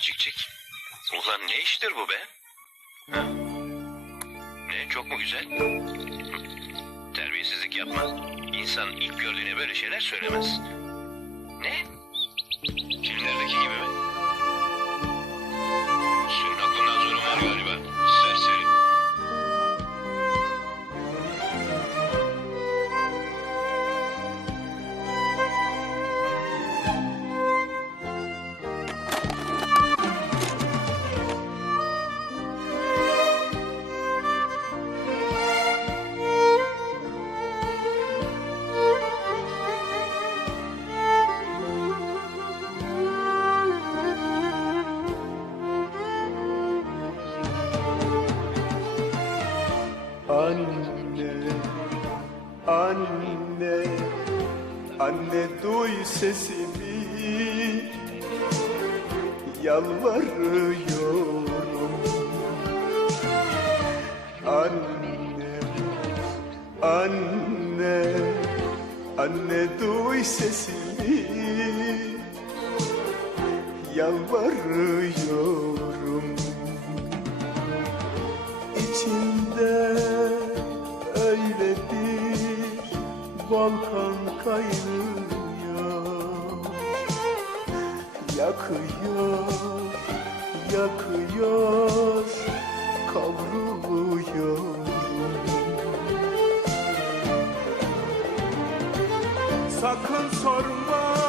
cik cik. Ulan ne iştir bu be? Ha? Ne çok mu güzel? Terbiyesizlik yapma. İnsan ilk gördüğüne böyle şeyler söylemez. Anne, anne, anne duy sesimi. Yalvarıyorum. Anne, anne, anne duy sesimi. Yalvarıyorum. İçimde volkan kaynıyor. Yakıyor, yakıyor, kavruluyor. Sakın sorma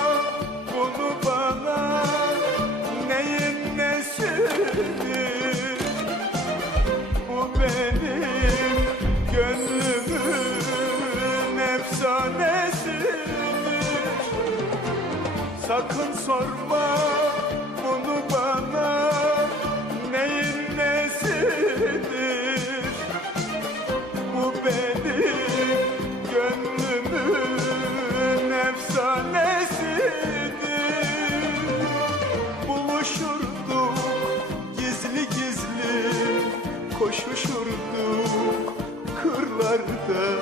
Sakın sorma bunu bana. Neyin nesidir? Bu benim gönlümün efsanesidir. Buluşurduk gizli gizli Koşuşurduk kırlarda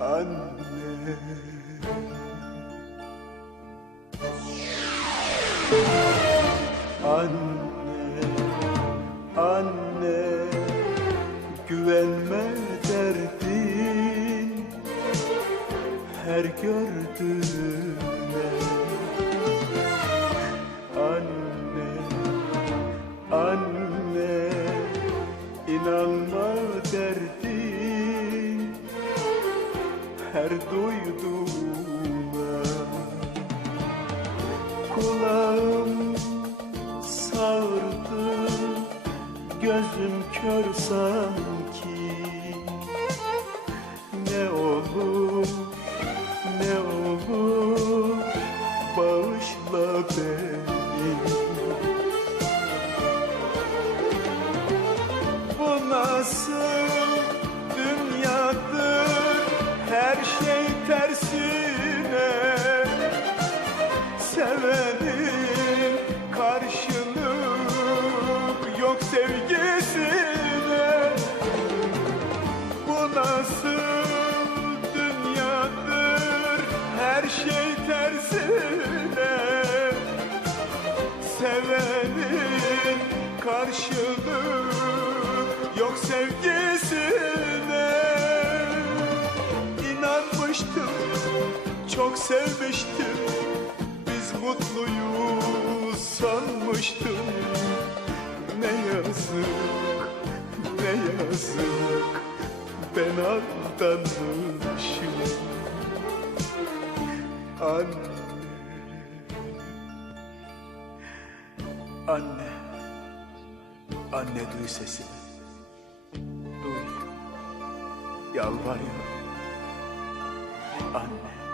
Anne. Anne, anne, güvenme derdin. Her gördüğüne. Her duyduğuna. Kulağım sağırdı Gözüm kör sanki Ne olur ne olur Bağışla beni Bu nasıl Her şey tersine Sevenin karşılık yok sevgisine. Bu nasıl dünyadır? Her şey tersine Sevenin karşılık yok sevgisine çok sevmiştim. Biz mutluyuz sanmıştım. Ne yazık ne yazık ben aldanmışım. Anne. Anne. Anne duy sesimi. Duy. Yalvarıyorum. Anne